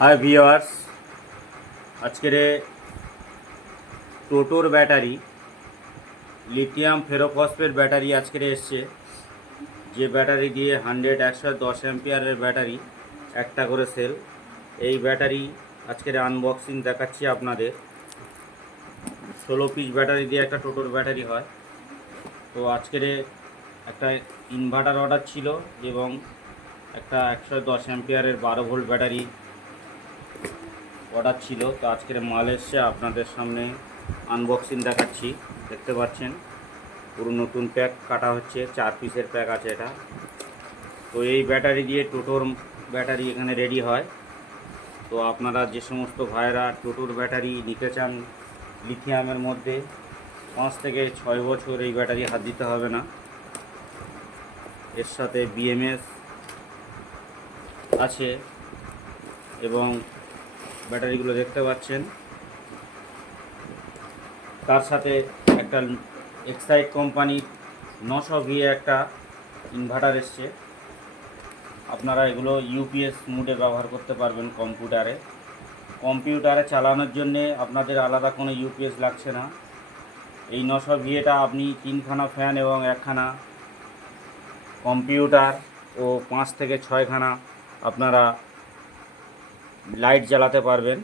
High viewers, আজকের টোটোর battery lithium ferrophosphate battery আজকের এসছে। যে ব্যাটারি দিয়ে 110 অ্যাম্পিয়ারের ব্যাটারি একটা করে সেল। এই ব্যাটারি আজকের আনবক্সিং দেখাচ্ছি আপনাদের। 16 পিস ব্যাটারি দিয়ে একটা টোটোর ব্যাটারি হয়। তো আজকের একটা ইনভার্টার অর্ডার ছিল এবং একটা 110 অ্যাম্পিয়ারের 12 ভোল্ট ব্যাটারি অর্ডার ছিল। তো আজকের মাল এসছে, আপনাদের সামনে আনবক্সিং দেখাচ্ছি। দেখতে পাচ্ছেন পুরো নতুন প্যাক কাটা হচ্ছে, 4 পিসের প্যাক আছে এটা। তো এই ব্যাটারি দিয়ে টোটোর ব্যাটারি এখানে রেডি হয়। তো আপনারা যে সমস্ত ভাইরা টোটোর ব্যাটারি নিতে চান লিথিয়ামের মধ্যে, 5 থেকে 6 বছর এই ব্যাটারি হাত দিতে হবে না। এর সাথে বিএমএস আছে এবং ব্যাটারিগুলো দেখতে পাচ্ছেন। তার সাথে একটা এক্সাইড কোম্পানির 900 ভিএ একটা ইনভার্টার এসছে। আপনারা এগুলো ইউপিএস মোডে ব্যবহার করতে পারবেন। কম্পিউটারে চালানোর জন্যে আপনাদের আলাদা কোনো ইউপিএস লাগছে না। এই 900 ভিএটা আপনি 3খানা ফ্যান এবং 1খানা কম্পিউটার ও 5 থেকে 6খানা আপনারা লাইট জ্বালাতে পারবেন।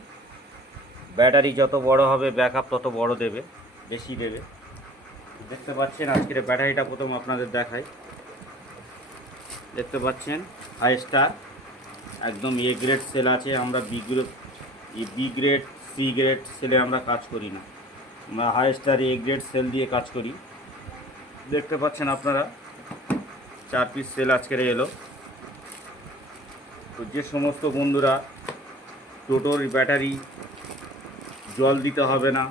ব্যাটারি যত বড় হবে ব্যাকআপ তত বড় দেবে, বেশি দেবে। দেখতে পাচ্ছেন আজকের ব্যাটারিটা প্রথম আপনাদের দেখাই। দেখতে পাচ্ছেন হাই স্টার, একদম এ গ্রেড সেল আছে। আমরা বি গ্রেড সি গ্রেড সেলে আমরা কাজ করি না, আমরা high star A grade cell দিয়ে কাজ করি। দেখতে পাচ্ছেন আপনারা 4 পিস সেল আজকের এলো। তো যে সমস্ত বন্ধুরা টোটোর ব্যাটারি জল দিতে হবে না,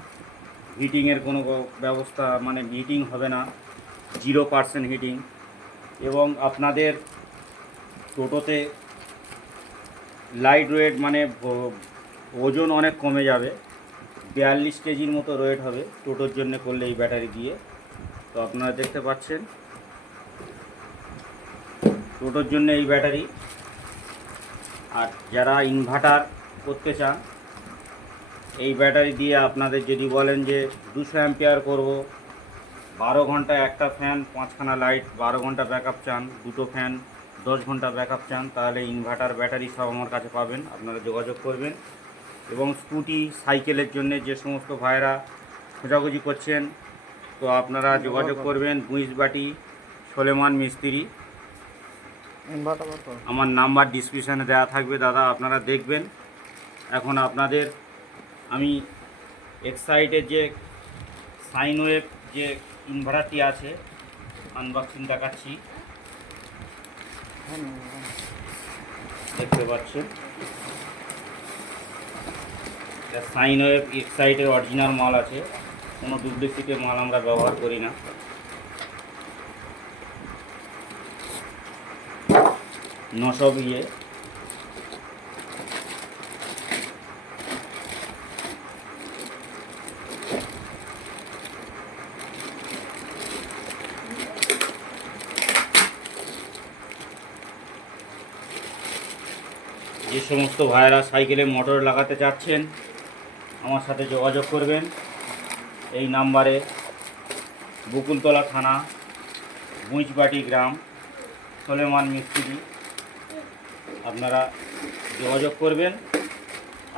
হিটিংয়ের কোনো ব্যবস্থা মানে হিটিং হবে না, 0% হিটিং, এবং আপনাদের টোটোতে লাইট ওয়েট মানে ওজন অনেক কমে যাবে, 42 কেজির মতো ওয়েট হবে টোটোর জন্য করলে এই ব্যাটারি দিয়ে। তো আপনারা দেখতে পাচ্ছেন টোটোর জন্য এই ব্যাটারি। আর যারা ইনভার্টার করতে চান, এই ব্যাটারি দিয়ে আপনাদের যদি বলেন যে 200 অ্যাম্পিয়ার করব, 12 ঘন্টা একটা ফ্যান 5খানা লাইট, 12 ঘন্টা ব্যাকআপ চান, দুটো ফ্যান 10 ঘন্টা ব্যাকআপ চান, তাহলে ইনভার্টার ব্যাটারি সব আমার কাছে পাবেন। আপনারা যোগাযোগ করবেন। এবং স্কুটি সাইকেলের জন্য যে সমস্ত ভাইরা খোঁজাখুঁজি করছেন, তো আপনারা যোগাযোগ করবেন গুঁইশবাটি সোলেমান মিস্ত্রি। আমার নাম্বার ডিসক্রিপশানে দেওয়া থাকবে দাদা, আপনারা দেখবেন। এখন আপনাদের আমি এক্সাইটের যে সাইন ওয়েভ যে ইনভার্টারটি আছে আনবক্সিং দেখাচ্ছি। দেখতে পাচ্ছেন সাইন ওয়েভ এক্সাইটের অরিজিনাল মাল আছে, কোনো ডুপ্লিকেটের মাল আমরা ব্যবহার করি না। নশো ভিএ যে সমস্ত ভাইয়েরা সাইকেলে মোটর লাগাতে চাচ্ছেন আমার সাথে যোগাযোগ করবেন এই নাম্বারে। বকুলতলা থানা, গুঁইচবাটি গ্রাম, সোলেমান মিস্ত্রি। আপনারা যোগাযোগ করবেন।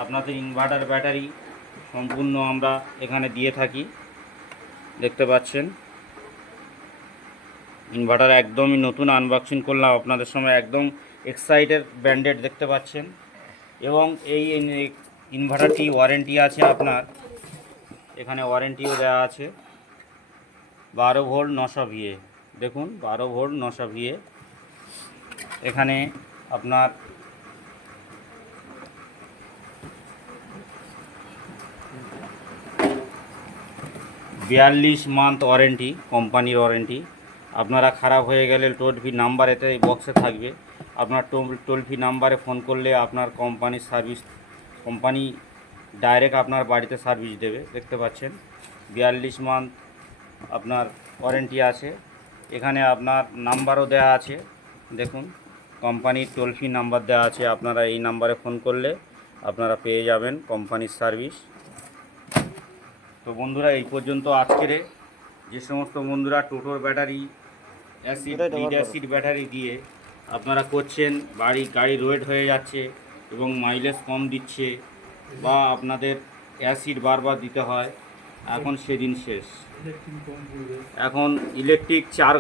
আপনাদের ইনভার্টার ব্যাটারি সম্পূর্ণ আমরা এখানে দিয়ে থাকি। দেখতে পাচ্ছেন ইনভার্টার একদমই নতুন আনবক্সিং করলাম আপনাদের সময়, একদম এক্সাইটেড ব্র্যান্ডেড দেখতে পাচ্ছেন। এবং এই ইনভার্টারটি ওয়ারেন্টি আছে আপনার, এখানে ওয়ারেন্টিও দেওয়া আছে। 12 ভোল্ট 900 ভিএ, দেখুন 12 ভোল্ট 900 ভিএ। এখানে আপনার বিয়াল্লিশ মান্থ ওয়ারেন্টি, কোম্পানির ওয়ারেন্টি। আপনারা খারাপ হয়ে গেলে টোল ফ্রি নাম্বার এতে এই বক্সে থাকবে, আপনার টোল ফ্রি নাম্বারে ফোন করলে আপনার কোম্পানির সার্ভিস, কোম্পানি ডাইরেক্ট আপনার বাড়িতে সার্ভিস দেবে। দেখতে পাচ্ছেন 42 মান্থ আপনার ওয়ারেন্টি আছে। এখানে আপনার নাম্বারও দেওয়া আছে, দেখুন কোম্পানির টোল ফ্রি নাম্বার দেওয়া আছে। আপনারা এই নাম্বারে ফোন করলে আপনারা পেয়ে যাবেন কোম্পানির সার্ভিস। তো বন্ধুরা এই পর্যন্ত আজকের যে সমস্ত বন্ধুরা টোটোর ব্যাটারি লিড অ্যাসিড ব্যাটারি দিয়ে আপনারা করছেন, গাড়ি রোয়েড হয়ে যাচ্ছে এবং মাইলেজ কম দিচ্ছে বা আপনাদের অ্যাসিড বারবার দিতে হয়, এখন সেদিন শেষ। এখন ইলেকট্রিক 4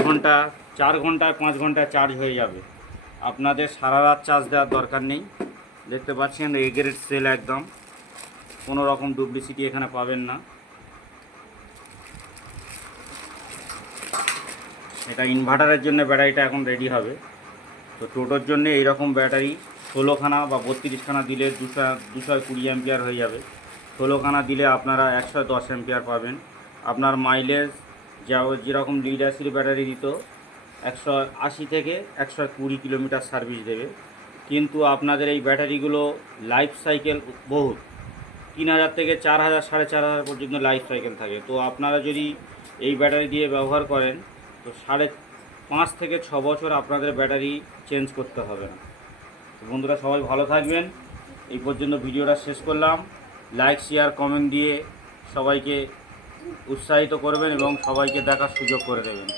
ঘন্টায় 5 ঘন্টায় চার্জ হয়ে যাবে। আপনাদের সারা রাত চার্জ দেওয়ার দরকার নেই। দেখতে পাচ্ছেন এ গ্রেড সেল, একদম কোনো রকম ডুপ্লিসিটি এখানে পাবেন না। এটা ইনভার্টারের জন্য ব্যাটারিটা এখন রেডি হবে। তো টোটোর জন্য এইরকম ব্যাটারি 16খানা বা 32খানা দিলে 220 অ্যাম্পিয়ার হয়ে যাবে। 16খানা দিলে আপনারা 110 অ্যাম্পিয়ার পাবেন। আপনার মাইলেজ যেরকম লিড অ্যাসিড ব্যাটারি দিত 180 থেকে 120 কিলোমিটার সার্ভিস দেবে। কিন্তু আপনাদের এই ব্যাটারিগুলো লাইফ সাইকেল বহুত, 3000 থেকে 4000 4500 পর্যন্ত লাইফ সাইকেল থাকে। তো আপনারা যদি এই ব্যাটারি দিয়ে ব্যবহার করেন তো 5.5 থেকে 6 বছর আপনাদের ব্যাটারি চেঞ্জ করতে হবে না। তো বন্ধুরা সবাই ভালো থাকবেন। এই পর্যন্ত ভিডিওটা শেষ করলাম। লাইক শেয়ার কমেন্ট দিয়ে সবাইকে উৎসাহিত করবেন এবং সবাইকে দেখার সুযোগ করে দেবেন।